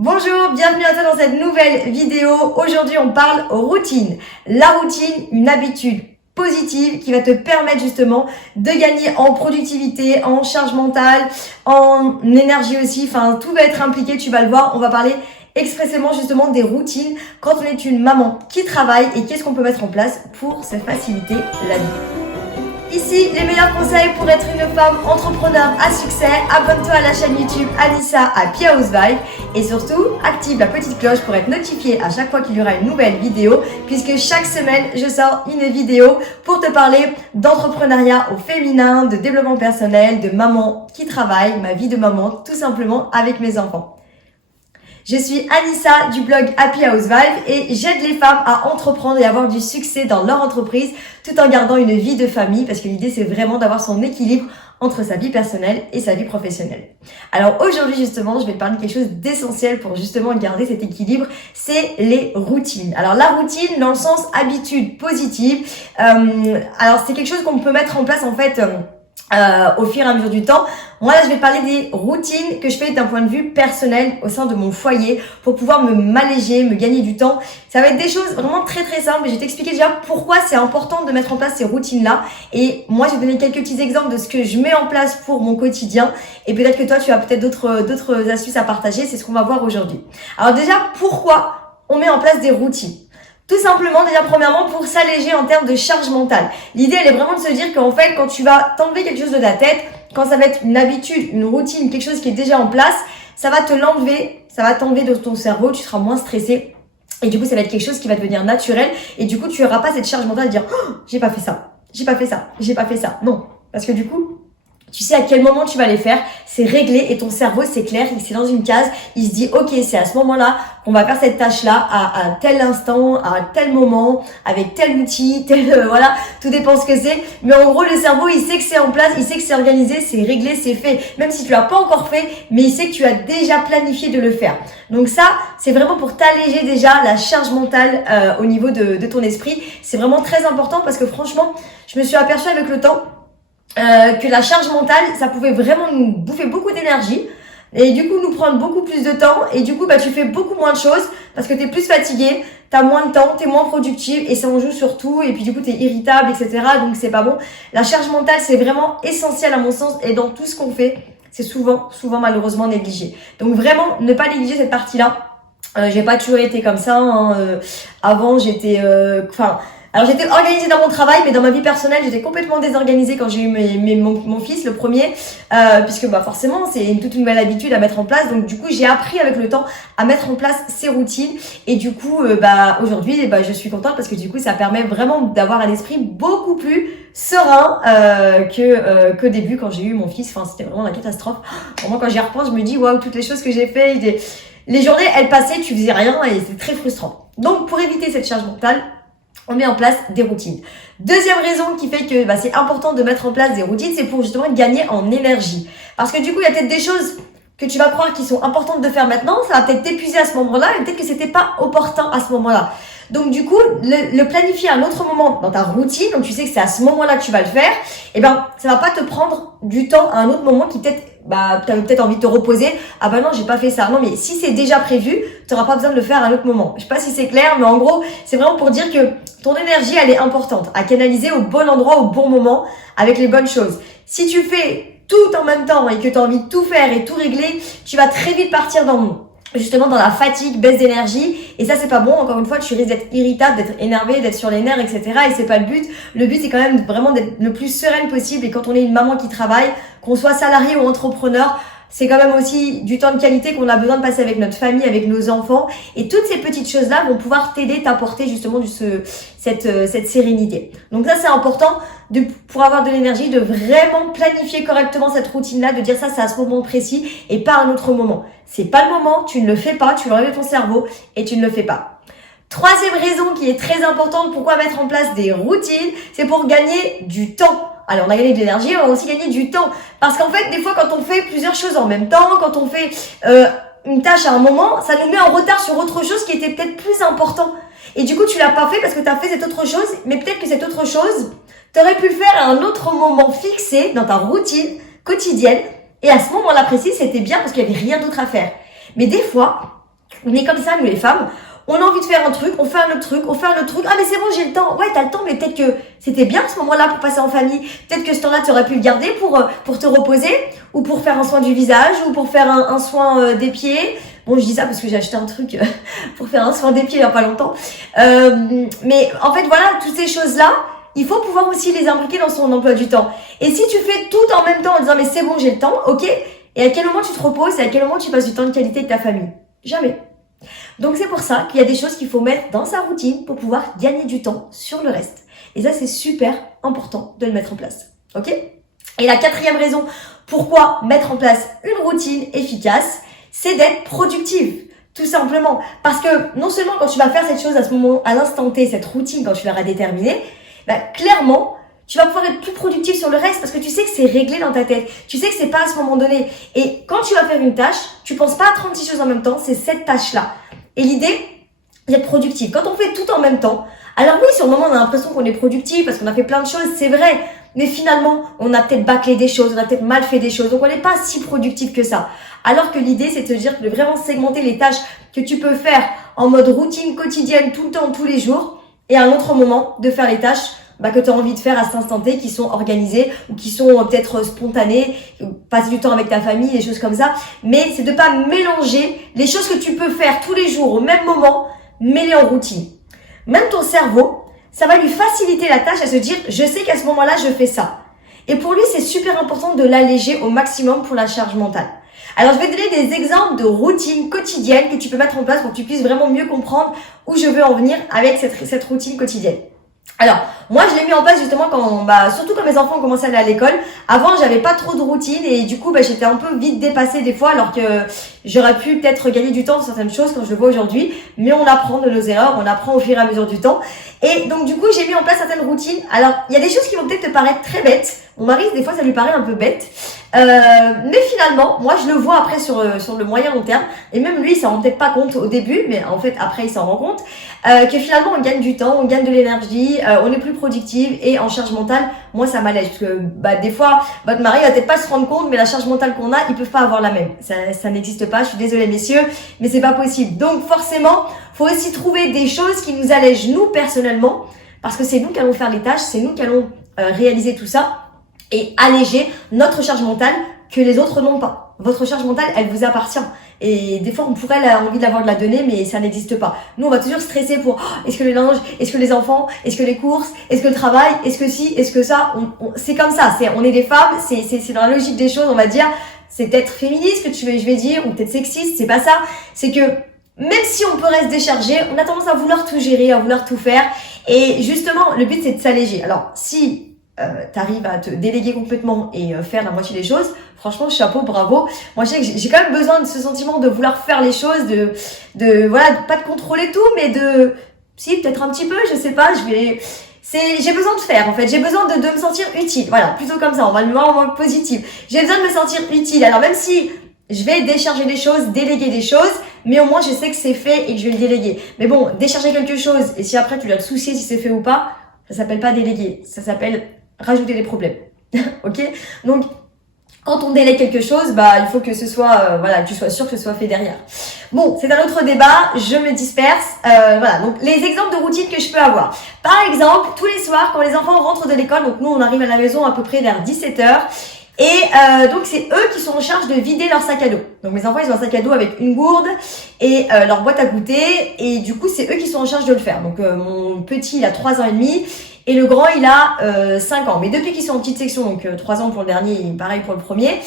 Bonjour, bienvenue à toi dans cette nouvelle vidéo. Aujourd'hui, on parle routine. La routine, une habitude positive qui va te permettre justement de gagner en productivité, en charge mentale, en énergie aussi. Enfin, tout va être impliqué, tu vas le voir. On va parler expressément justement des routines quand on est une maman qui travaille et qu'est-ce qu'on peut mettre en place pour se faciliter la vie. Ici, les meilleurs conseils pour être une femme entrepreneur à succès. Abonne-toi à la chaîne YouTube Anissa Happy House Vibe et surtout, active la petite cloche pour être notifié à chaque fois qu'il y aura une nouvelle vidéo puisque chaque semaine, je sors une vidéo pour te parler d'entrepreneuriat au féminin, de développement personnel, de maman qui travaille, ma vie de maman, tout simplement avec mes enfants. Je suis Anissa du blog Happy House Vibe et j'aide les femmes à entreprendre et avoir du succès dans leur entreprise tout en gardant une vie de famille parce que l'idée c'est vraiment d'avoir son équilibre entre sa vie personnelle et sa vie professionnelle. Alors aujourd'hui justement, je vais te parler de quelque chose d'essentiel pour justement garder cet équilibre, c'est les routines. Alors la routine dans le sens habitude positive, alors c'est quelque chose qu'on peut mettre en place en fait au fur et à mesure du temps. Moi là je vais te parler des routines que je fais d'un point de vue personnel au sein de mon foyer pour pouvoir m'alléger, me gagner du temps. Ça va être des choses vraiment très simples. Je vais t'expliquer déjà pourquoi c'est important de mettre en place ces routines là et moi je vais te donner quelques petits exemples de ce que je mets en place pour mon quotidien et peut-être que toi tu as peut-être d'autres astuces à partager. C'est ce qu'on va voir aujourd'hui. Alors déjà, pourquoi on met en place des routines? Tout simplement, déjà premièrement, pour s'alléger en termes de charge mentale. L'idée, elle est vraiment de se dire qu'en fait, quand tu vas t'enlever quelque chose de ta tête, quand ça va être une habitude, une routine, quelque chose qui est déjà en place, ça va te l'enlever, ça va t'enlever de ton cerveau, tu seras moins stressé. Et du coup, ça va être quelque chose qui va devenir naturel. Et du coup, tu n'auras pas cette charge mentale de dire oh, j'ai pas fait ça, j'ai pas fait ça, j'ai pas fait ça. Non, parce que du coup, tu sais à quel moment tu vas les faire, c'est réglé et ton cerveau c'est clair, c'est dans une case, il se dit ok c'est à ce moment-là qu'on va faire cette tâche-là à tel instant, à tel moment, avec tel outil, voilà, tout dépend ce que c'est. Mais en gros le cerveau il sait que c'est en place, il sait que c'est organisé, c'est réglé, c'est fait. Même si tu l'as pas encore fait, mais il sait que tu as déjà planifié de le faire. Donc ça c'est vraiment pour t'alléger déjà la charge mentale au niveau de ton esprit. C'est vraiment très important parce que franchement je me suis aperçue avec le temps que la charge mentale, ça pouvait vraiment nous bouffer beaucoup d'énergie et du coup nous prendre beaucoup plus de temps et du coup tu fais beaucoup moins de choses parce que t'es plus fatigué, t'as moins de temps, t'es moins productive et ça en joue sur tout et puis du coup t'es irritable etc. Donc c'est pas bon. La charge mentale c'est vraiment essentiel à mon sens et dans tout ce qu'on fait c'est souvent malheureusement négligé. Donc vraiment ne pas négliger cette partie-là. J'ai pas toujours été comme ça. Avant j'étais, alors j'étais organisée dans mon travail, mais dans ma vie personnelle, j'étais complètement désorganisée quand j'ai eu mon fils, le premier, puisque forcément c'est toute une nouvelle habitude à mettre en place. Donc du coup j'ai appris avec le temps à mettre en place ces routines et du coup aujourd'hui je suis contente parce que du coup ça permet vraiment d'avoir un esprit beaucoup plus serein qu'au début quand j'ai eu mon fils. Enfin c'était vraiment la catastrophe. Vraiment quand j'y repense, je me dis waouh toutes les choses que j'ai fait, les journées elles passaient, tu faisais rien et c'est très frustrant. Donc pour éviter cette charge mentale, on met en place des routines. Deuxième raison qui fait que c'est important de mettre en place des routines, c'est pour justement gagner en énergie. Parce que du coup, il y a peut-être des choses que tu vas croire qui sont importantes de faire maintenant, ça va peut-être t'épuiser à ce moment-là et peut-être que c'était pas opportun à ce moment-là. Donc du coup, le planifier à un autre moment dans ta routine, donc tu sais que c'est à ce moment-là que tu vas le faire, ça va pas te prendre du temps à un autre moment qui peut-être tu avais peut-être envie de te reposer. Ah non, j'ai pas fait ça. Non, mais si c'est déjà prévu, tu n'auras pas besoin de le faire à un autre moment. Je sais pas si c'est clair, mais en gros, c'est vraiment pour dire que ton énergie, elle est importante à canaliser au bon endroit, au bon moment, avec les bonnes choses. Si tu fais tout en même temps et que tu as envie de tout faire et tout régler, tu vas très vite partir justement dans la fatigue, baisse d'énergie et ça c'est pas bon. Encore une fois tu risques d'être irritable, d'être énervé, d'être sur les nerfs etc. et c'est pas le but. Le but c'est quand même vraiment d'être le plus sereine possible et quand on est une maman qui travaille, qu'on soit salarié ou entrepreneur, c'est quand même aussi du temps de qualité qu'on a besoin de passer avec notre famille, avec nos enfants et toutes ces petites choses-là vont pouvoir t'aider, t'apporter justement cette sérénité. Donc ça c'est important pour avoir de l'énergie, de vraiment planifier correctement cette routine-là, de dire ça c'est à ce moment précis et pas à un autre moment. C'est pas le moment, tu ne le fais pas, tu l'enlèves de ton cerveau et tu ne le fais pas. Troisième raison qui est très importante, pourquoi mettre en place des routines, c'est pour gagner du temps. Alors on a gagné de l'énergie, on va aussi gagner du temps. Parce qu'en fait, des fois quand on fait plusieurs choses en même temps, quand on fait une tâche à un moment, ça nous met en retard sur autre chose qui était peut-être plus important. Et du coup, tu l'as pas fait parce que tu as fait cette autre chose, mais peut-être que cette autre chose, tu aurais pu le faire à un autre moment fixé dans ta routine quotidienne. Et à ce moment-là précis, c'était bien parce qu'il n'y avait rien d'autre à faire. Mais des fois, On est comme ça, nous les femmes. On a envie de faire un truc, on fait un autre truc, on fait un autre truc. Ah mais c'est bon, j'ai le temps. Ouais, t'as le temps, mais peut-être que c'était bien ce moment-là pour passer en famille. Peut-être que ce temps-là, tu aurais pu le garder pour te reposer, ou pour faire un soin du visage, ou pour faire un soin des pieds. Bon, je dis ça parce que j'ai acheté un truc pour faire un soin des pieds il y a pas longtemps. Mais en fait, voilà, toutes ces choses-là, il faut pouvoir aussi les imbriquer dans son emploi du temps. Et si tu fais tout en même temps en disant mais c'est bon, j'ai le temps, ok. Et à quel moment tu te reposes et à quel moment tu passes du temps de qualité avec ta famille? Jamais. Donc c'est pour ça qu'il y a des choses qu'il faut mettre dans sa routine pour pouvoir gagner du temps sur le reste. Et ça, c'est super important de le mettre en place. Ok? Et la quatrième raison pourquoi mettre en place une routine efficace, c'est d'être productive. Tout simplement. Parce que non seulement quand tu vas faire cette chose à ce moment, à l'instant T, cette routine, quand tu l'auras déterminée, clairement, tu vas pouvoir être plus productif sur le reste parce que tu sais que c'est réglé dans ta tête. Tu sais que c'est pas à ce moment donné. Et quand tu vas faire une tâche, tu penses pas à 36 choses en même temps, c'est cette tâche-là. Et l'idée, c'est d'être productif. Quand on fait tout en même temps, alors oui, sur le moment, on a l'impression qu'on est productif parce qu'on a fait plein de choses, c'est vrai. Mais finalement, on a peut-être bâclé des choses, on a peut-être mal fait des choses. Donc, on n'est pas si productif que ça. Alors que l'idée, c'est de te dire de vraiment segmenter les tâches que tu peux faire en mode routine quotidienne, tout le temps, tous les jours. Et à un autre moment, de faire les tâches que tu as envie de faire à cet instant T, qui sont organisées ou qui sont peut-être spontanées, passer du temps avec ta famille, des choses comme ça. Mais c'est de pas mélanger les choses que tu peux faire tous les jours au même moment, mêler en routine. Même ton cerveau, ça va lui faciliter la tâche à se dire « je sais qu'à ce moment-là, je fais ça ». Et pour lui, c'est super important de l'alléger au maximum pour la charge mentale. Alors, je vais te donner des exemples de routines quotidiennes que tu peux mettre en place pour que tu puisses vraiment mieux comprendre où je veux en venir avec cette routine quotidienne. Alors, moi, je l'ai mis en place justement surtout quand mes enfants ont commencé à aller à l'école. Avant, j'avais pas trop de routine et du coup, j'étais un peu vite dépassée des fois alors que j'aurais pu peut-être gagner du temps sur certaines choses quand je le vois aujourd'hui. Mais on apprend de nos erreurs, on apprend au fur et à mesure du temps. Et donc, du coup, j'ai mis en place certaines routines. Alors, il y a des choses qui vont peut-être te paraître très bêtes. Mon mari, des fois, ça lui paraît un peu bête. Mais finalement, moi, je le vois après sur le moyen long terme. Et même lui, il s'en rend peut-être pas compte au début, mais en fait, après, il s'en rend compte. Que finalement, on gagne du temps, on gagne de l'énergie, on est plus productive et en charge mentale, moi, ça m'allège. Parce que, des fois, votre mari va peut-être pas se rendre compte, mais la charge mentale qu'on a, ils peuvent pas avoir la même. Ça n'existe pas. Je suis désolée, messieurs, mais c'est pas possible. Donc, forcément, faut aussi trouver des choses qui nous allègent, nous, personnellement, parce que c'est nous qui allons faire les tâches, c'est nous qui allons réaliser tout ça et alléger notre charge mentale que les autres n'ont pas. Votre charge mentale, elle vous appartient. Et des fois, on pourrait avoir envie de la donner, mais ça n'existe pas. Nous, on va toujours stresser pour est-ce que le linge, est-ce que les enfants, est-ce que les courses, est-ce que le travail, est-ce que ci, est-ce que ça. C'est comme ça. On est des femmes, c'est dans la logique des choses, on va dire. C'est peut-être féministe que je vais dire, ou peut-être sexiste, c'est pas ça. C'est que même si on peut rester déchargé, on a tendance à vouloir tout gérer, à vouloir tout faire. Et justement, le but, c'est de s'alléger. Alors, si t'arrives à te déléguer complètement et faire la moitié des choses, franchement, chapeau, bravo. Moi, je sais que j'ai quand même besoin de ce sentiment de vouloir faire les choses, voilà, pas de contrôler tout, mais si, peut-être un petit peu, je sais pas, j'ai besoin de faire, en fait. J'ai besoin de me sentir utile. Voilà, plutôt comme ça, on va le voir en mode positif. J'ai besoin de me sentir utile. Alors, même si je vais décharger des choses, déléguer des choses, mais au moins, je sais que c'est fait et que je vais le déléguer. Mais bon, décharger quelque chose, et si après, tu dois te soucier si c'est fait ou pas, ça s'appelle pas déléguer. Ça s'appelle rajouter des problèmes. Ok? Donc, quand on délègue quelque chose, il faut que ce soit, que tu sois sûr que ce soit fait derrière. Bon, c'est un autre débat, je me disperse. Voilà, donc les exemples de routines que je peux avoir. Par exemple, tous les soirs, quand les enfants rentrent de l'école, donc nous, on arrive à la maison à peu près vers 17h, et donc c'est eux qui sont en charge de vider leur sac à dos. Donc mes enfants, ils ont un sac à dos avec une gourde et leur boîte à goûter, et du coup, c'est eux qui sont en charge de le faire. Donc mon petit, il a 3 ans et demi, et le grand, il a 5 ans. Mais depuis qu'ils sont en petite section, donc 3 ans pour le dernier et pareil pour le premier,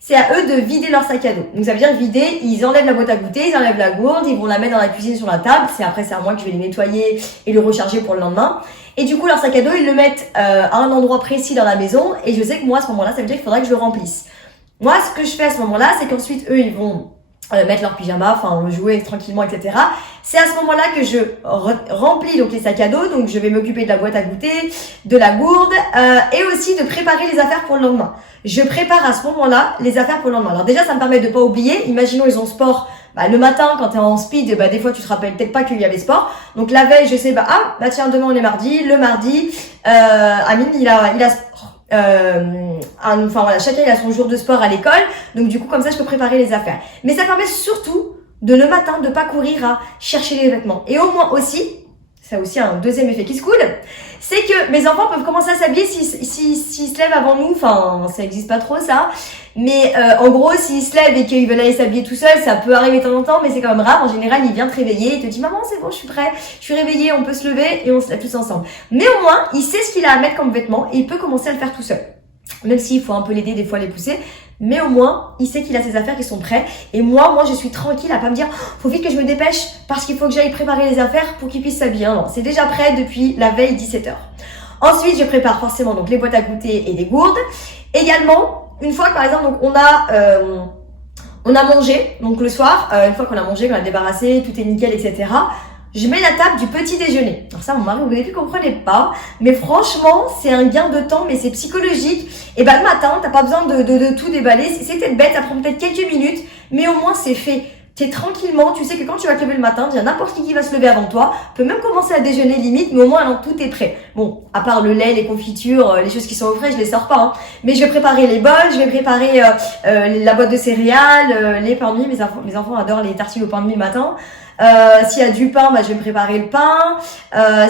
c'est à eux de vider leur sac à dos. Donc ça veut dire vider, ils enlèvent la boîte à goûter, ils enlèvent la gourde, ils vont la mettre dans la cuisine sur la table. C'est à moi que je vais les nettoyer et le recharger pour le lendemain. Et du coup, leur sac à dos, ils le mettent à un endroit précis dans la maison. Et je sais que moi, à ce moment-là, ça veut dire qu'il faudra que je le remplisse. Moi, ce que je fais à ce moment-là, c'est qu'ensuite, eux, ils vont mettre leur pyjama, jouer tranquillement, etc. C'est à ce moment-là que je remplis donc les sacs à dos. Donc je vais m'occuper de la boîte à goûter, de la gourde et aussi de préparer les affaires pour le lendemain. Je prépare à ce moment-là les affaires pour le lendemain. Alors déjà, ça me permet de pas oublier. Imaginons ils ont sport le matin quand t'es en speed, des fois tu te rappelles peut-être pas qu'il y avait sport. Donc la veille, je sais tiens, demain on est mardi. Le mardi, Amine il a sport. Chacun il a son jour de sport à l'école, donc du coup comme ça je peux préparer les affaires. Mais ça permet surtout de le matin, de pas courir à chercher les vêtements. Et au moins aussi, ça a aussi un deuxième effet qui se coule, c'est que mes enfants peuvent commencer à s'habiller s'ils se lèvent avant nous. Enfin, ça existe pas trop ça. Mais en gros, s'ils se lèvent et qu'ils veulent aller s'habiller tout seuls, ça peut arriver de temps en temps, mais c'est quand même rare. En général, il vient te réveiller, il te dit « Maman, c'est bon, je suis prêt, je suis réveillée, on peut se lever » et on se lève tous ensemble. Mais au moins, il sait ce qu'il a à mettre comme vêtements et il peut commencer à le faire tout seul. Même s'il faut un peu l'aider, des fois les pousser. Mais au moins, il sait qu'il a ses affaires qui sont prêtes. Et moi, je suis tranquille à pas me dire « Faut vite que je me dépêche parce qu'il faut que j'aille préparer les affaires pour qu'il puisse s'habiller. » Non, c'est déjà prêt depuis la veille 17h. Ensuite, je prépare forcément donc les boîtes à goûter et les gourdes. Également, une fois que par exemple, donc, on a mangé, donc le soir, une fois qu'on a mangé, qu'on a débarrassé, tout est nickel, etc. Je mets la table du petit déjeuner. Alors ça, mon mari, au début, comprenait pas. Mais franchement, c'est un gain de temps, mais c'est psychologique. Et ben, le matin, t'as pas besoin de tout déballer. C'est peut-être bête, ça prend peut-être quelques minutes, mais au moins, c'est fait. T'es tranquillement, tu sais que quand tu vas te lever le matin, il y a n'importe qui va se lever avant toi, peut même commencer à déjeuner limite, mais au moins, alors, tout est prêt. Bon, à part le lait, les confitures, les choses qui sont au frais, je les sors pas, hein. Mais je vais préparer les bols, je vais préparer la boîte de céréales, les pains de mie. Mes enfants adorent les tartines au pain de mie le matin. S'il y a du pain, je vais me préparer le pain.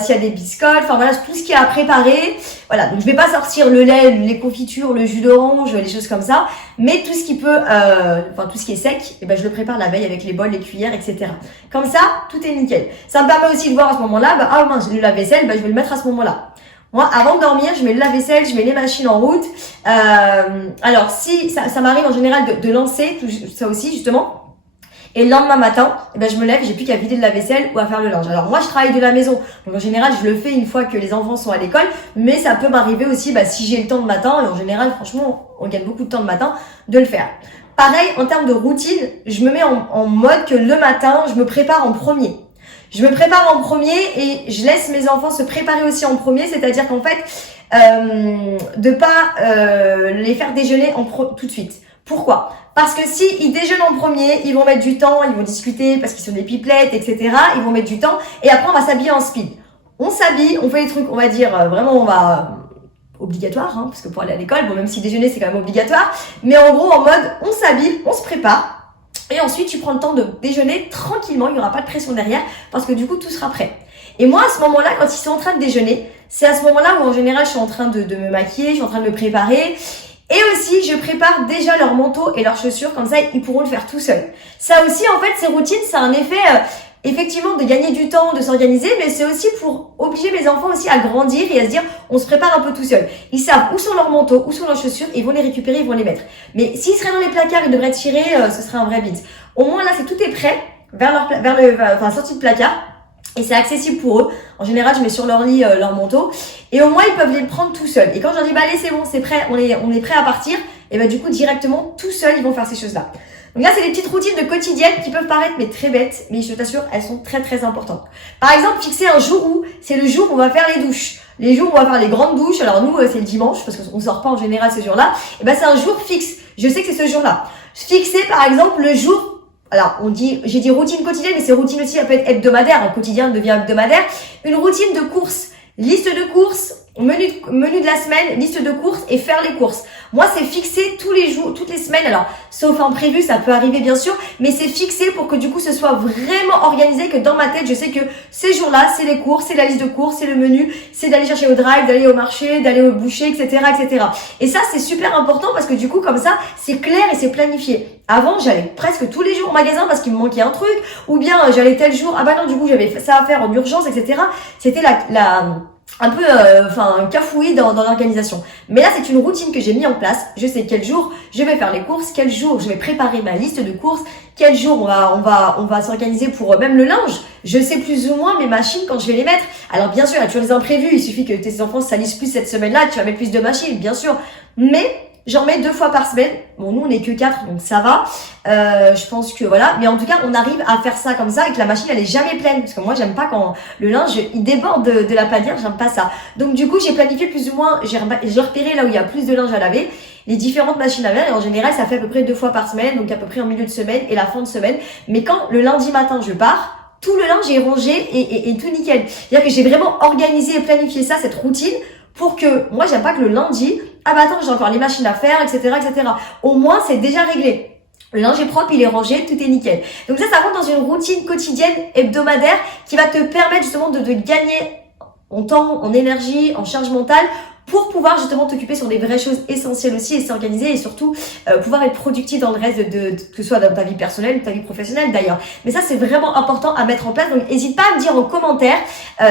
S'il y a des biscottes, enfin voilà, tout ce qui est à préparer. Voilà, donc je vais pas sortir le lait, les confitures, le jus d'orange, les choses comme ça. Mais tout ce qui peut, tout ce qui est sec, je le prépare la veille avec les bols, les cuillères, etc. Comme ça, tout est nickel. Ça me permet aussi de voir à ce moment-là, le lave-vaisselle, je vais le mettre à ce moment-là. Moi, avant de dormir, je mets le lave-vaisselle, je mets les machines en route. Alors, si ça m'arrive en général de lancer tout ça aussi, justement. Et le lendemain matin, je me lève, j'ai plus qu'à vider de la vaisselle ou à faire le linge. Alors moi, je travaille de la maison. Donc en général, je le fais une fois que les enfants sont à l'école. Mais ça peut m'arriver aussi, si j'ai le temps le matin, et en général, franchement, on gagne beaucoup de temps le matin, de le faire. Pareil, en termes de routine, je me mets en mode que le matin, je me prépare en premier. Je me prépare en premier et je laisse mes enfants se préparer aussi en premier. C'est-à-dire qu'en fait, de pas les faire déjeuner tout de suite. Pourquoi? Parce que si ils déjeunent en premier, ils vont mettre du temps, ils vont discuter parce qu'ils sont des pipelettes, etc. Ils vont mettre du temps et après on va s'habiller en speed. On s'habille, on fait des trucs, on va dire vraiment, on va obligatoire, parce que pour aller à l'école, même si déjeuner c'est quand même obligatoire, mais en gros en mode on s'habille, on se prépare et ensuite tu prends le temps de déjeuner tranquillement, il n'y aura pas de pression derrière parce que du coup tout sera prêt. Et moi à ce moment-là, quand ils sont en train de déjeuner, c'est à ce moment-là où en général je suis en train de me maquiller, je suis en train de me préparer. Et aussi, je prépare déjà leur manteau et leurs chaussures, comme ça, ils pourront le faire tout seuls. Ça aussi, en fait, ces routines, ça a un effet, effectivement, de gagner du temps, de s'organiser, mais c'est aussi pour obliger mes enfants aussi à grandir et à se dire, on se prépare un peu tout seul. Ils savent où sont leurs manteaux, où sont leurs chaussures, ils vont les récupérer, ils vont les mettre. Mais s'ils seraient dans les placards, ils devraient être tirés, ce serait un vrai bide. Au moins, là, tout est prêt, sortie de placard. Et c'est accessible pour eux. En général, je mets sur leur lit leur manteau. Et au moins, ils peuvent les prendre tout seuls. Et quand je leur dis, allez, c'est bon, c'est prêt, on est prêt à partir. Et du coup, directement, tout seuls, ils vont faire ces choses-là. Donc là, c'est des petites routines de quotidienne qui peuvent paraître, mais très bêtes. Mais je t'assure, elles sont très, très importantes. Par exemple, fixer un jour où, c'est le jour où on va faire les douches. Les jours où on va faire les grandes douches. Alors nous, c'est le dimanche, parce qu'on sort pas en général ce jour-là. Et c'est un jour fixe. Je sais que c'est ce jour-là. Fixer, par exemple, le jour. Alors, j'ai dit routine quotidienne, mais ces routines aussi, ça peut être hebdomadaire. Un quotidien devient hebdomadaire. Une routine de course. Liste de courses, menu de la semaine, liste de courses et faire les courses. Moi, c'est fixé tous les jours, toutes les semaines. Alors, sauf imprévu, ça peut arriver bien sûr, mais c'est fixé pour que du coup, ce soit vraiment organisé, que dans ma tête, je sais que ces jours-là, c'est les courses, c'est la liste de courses, c'est le menu, c'est d'aller chercher au drive, d'aller au marché, d'aller au boucher, etc., etc. Et ça, c'est super important parce que du coup, comme ça, c'est clair et c'est planifié. Avant, j'allais presque tous les jours au magasin parce qu'il me manquait un truc, ou bien j'allais tel jour, non, du coup, j'avais ça à faire en urgence, etc. C'était un peu cafouillis dans l'organisation. Mais là, c'est une routine que j'ai mis en place. Je sais quel jour je vais faire les courses, quel jour je vais préparer ma liste de courses, quel jour on va s'organiser pour même le linge. Je sais plus ou moins mes machines quand je vais les mettre. Alors bien sûr, il y a toujours des imprévus. Il suffit que tes enfants salissent plus cette semaine-là, tu vas mettre plus de machines, bien sûr. Mais j'en mets 2 fois par semaine. Bon, nous, on est que 4, donc ça va. Je pense que voilà. Mais en tout cas, on arrive à faire ça comme ça et que la machine, elle est jamais pleine. Parce que moi, j'aime pas quand le linge, il déborde de la panière. J'aime pas ça. Donc, du coup, j'ai planifié plus ou moins, j'ai repéré là où il y a plus de linge à laver, les différentes machines à laver. Et en général, ça fait à peu près 2 fois par semaine. Donc, à peu près en milieu de semaine et la fin de semaine. Mais quand le lundi matin, je pars, tout le linge est rangé et tout nickel. C'est-à-dire que j'ai vraiment organisé et planifié ça, cette routine, pour que, moi, j'aime pas que le lundi, attends, j'ai encore les machines à faire, etc., etc. Au moins, c'est déjà réglé. Le linge est propre, il est rangé, tout est nickel. Donc ça rentre dans une routine quotidienne, hebdomadaire, qui va te permettre justement de gagner en temps, en énergie, en charge mentale, pour pouvoir justement t'occuper sur des vraies choses essentielles aussi et s'organiser et surtout pouvoir être productif dans le reste que ce soit dans ta vie personnelle ou ta vie professionnelle d'ailleurs. Mais ça, c'est vraiment important à mettre en place. Donc, n'hésite pas à me dire en commentaire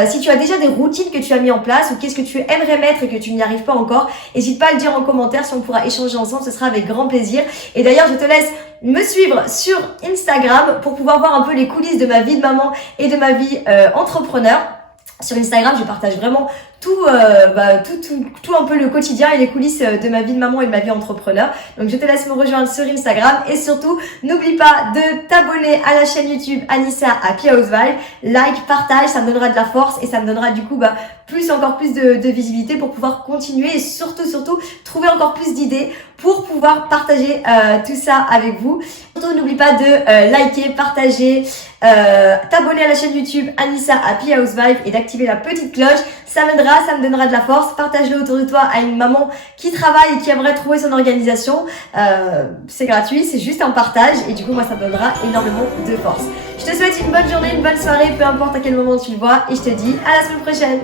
si tu as déjà des routines que tu as mis en place ou qu'est-ce que tu aimerais mettre et que tu n'y arrives pas encore. N'hésite pas à le dire en commentaire, si on pourra échanger ensemble, ce sera avec grand plaisir. Et d'ailleurs, je te laisse me suivre sur Instagram pour pouvoir voir un peu les coulisses de ma vie de maman et de ma vie entrepreneur. Sur Instagram, je partage vraiment tout un peu le quotidien et les coulisses de ma vie de maman et de ma vie entrepreneur. Donc je te laisse me rejoindre sur Instagram et surtout n'oublie pas de t'abonner à la chaîne YouTube Anissa Happy House Vibe. Like, partage, ça me donnera de la force et ça me donnera du coup encore plus de visibilité pour pouvoir continuer et surtout trouver encore plus d'idées pour pouvoir partager tout ça avec vous. Surtout n'oublie pas de liker, partager, t'abonner à la chaîne YouTube Anissa Happy House Vibe et d'activer la petite cloche. Ça m'aidera, ça me donnera de la force. Partage-le autour de toi à une maman qui travaille et qui aimerait trouver son organisation. C'est gratuit, c'est juste un partage et du coup moi ça me donnera énormément de force. Je te souhaite une bonne journée, une bonne soirée, peu importe à quel moment tu le vois et je te dis à la semaine prochaine.